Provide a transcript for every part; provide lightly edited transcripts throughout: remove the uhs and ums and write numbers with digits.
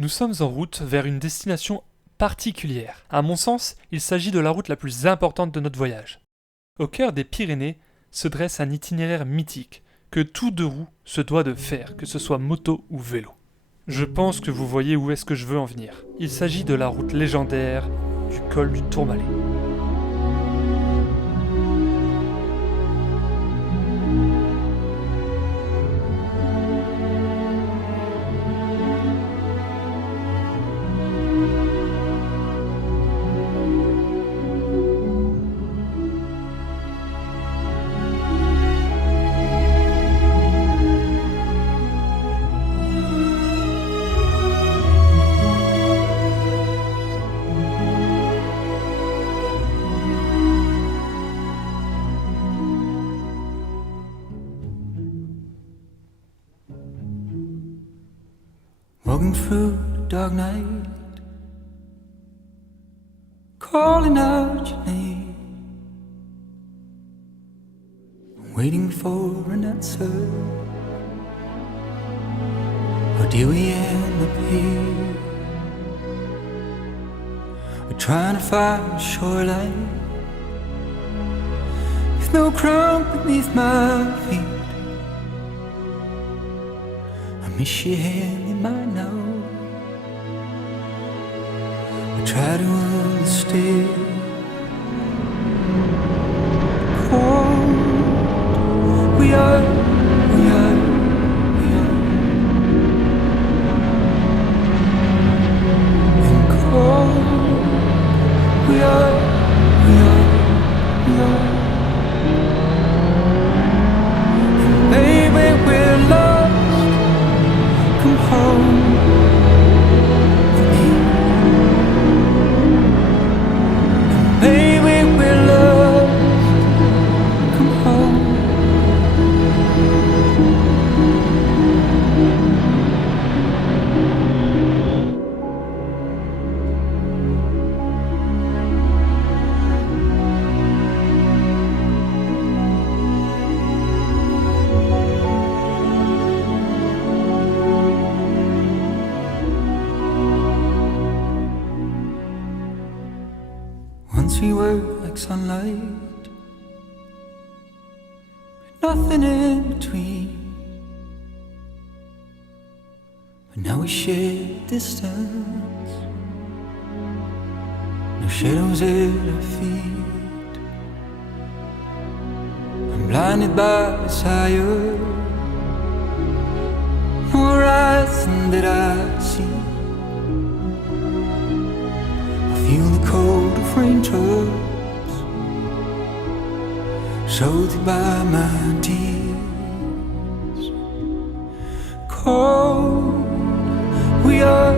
Nous sommes en route vers une destination particulière. À mon sens, il s'agit de la route la plus importante de notre voyage. Au cœur des Pyrénées se dresse un itinéraire mythique que tout deux roues se doit de faire, que ce soit moto ou vélo. Je pense que vous voyez où est-ce que je veux en venir. Il s'agit de la route légendaire du Col du Tourmalet. Walking through the dark night, calling out your name, waiting for an answer. Or do we end up here? We're trying to find a shoreline with no ground beneath my feet. I miss your hand in mine now. I try to understand. Cold, we are. And cold, we are. And baby, we're lost. Come home with me. And baby, we're lost. Come home. Once we were like sunlight, nothing in between. But now we share distance, no shadows at our feet. I'm blinded by desire, no horizon that I see. Feel the cold of raindrops soothed by my tears. Cold, we are.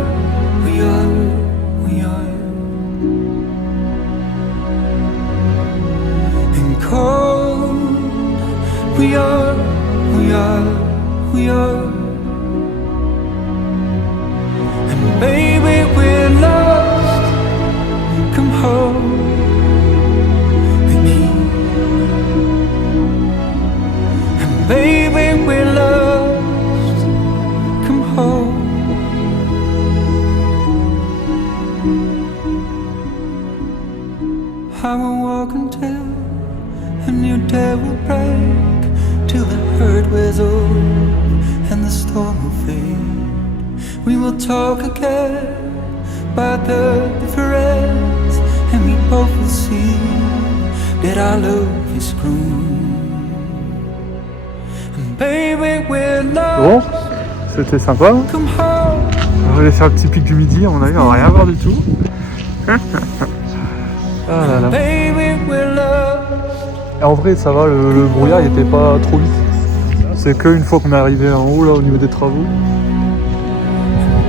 And cold, we are. And baby, we're lost. Come home with me. And baby, we're lost. Come home. I will walk until a new day will break, till the hurt wears off and the storm will fade. We will talk again about the difference, and we both will see that our love is grown. And baby, we're Bon, lost. c'était sympa. Come home. On va aller faire le petit pic du midi, à mon avis, on va rien voir du tout. Ah là là. Baby, we're lost. Et en vrai, ça va, le brouillard il était pas trop vite. C'est qu'une fois qu'on est arrivé en haut, là, au niveau des travaux.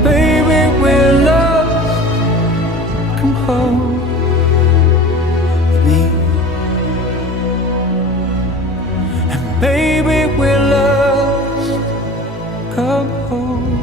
Baby, we're lost. Come home with me. And baby, we're lost. Come home.